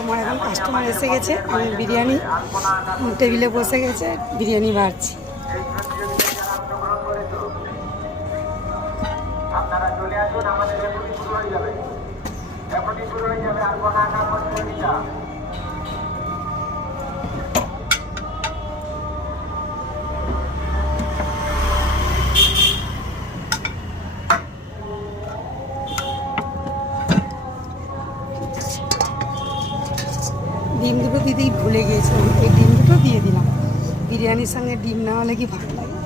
তোমার এখন কাস্টমার এসে গেছে, আমি বিরিয়ানি টেবিলে বসে গেছে, বিরিয়ানি বাড়ছি। আপনারা চলে আসুন, আমাদের এখনই শুরু হয়ে যাবে, এখনই শুরু হয়ে যাবে। আর কোনো আনা প্রতিযোগিতা ডিম দুটো দিতেই ভুলে গিয়েছিলাম, এই ডিম দুটো দিয়ে দিলাম। বিরিয়ানির সঙ্গে ডিম না হলে কি ভালো লাগে।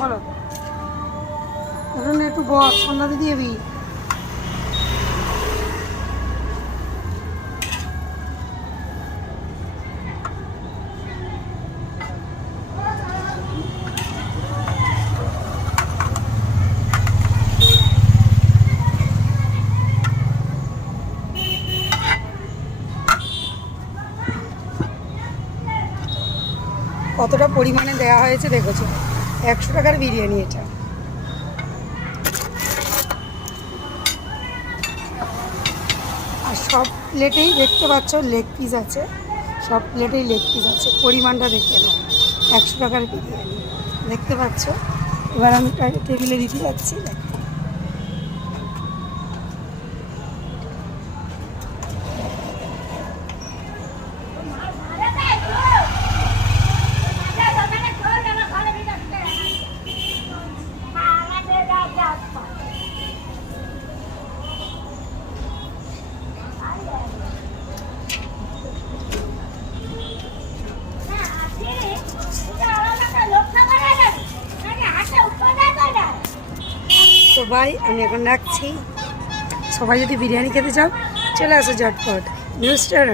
বলো এখন একটু বস, সন্ধ্যাতে দিয়ে দিই। কতটা পরিমাণে দেওয়া হয়েছে দেখেছো, 100 টাকার বিরিয়ানি এটা। আর সব প্লেটেই দেখতে পাচ্ছ লেগ পিস আছে, সব প্লেটেই লেগ পিস আছে। পরিমাণটা দেখে নাও, 100 টাকার বিরিয়ানি দেখতে পাচ্ছ। এবার আমি টেবিলে দিতে যাচ্ছি, দেখো। তো ভাই আমি এখন রাখছি। সবাই যদি বিরিয়ানি খেতে চাও চলে আসো ঝটপট নিউজ স্টার।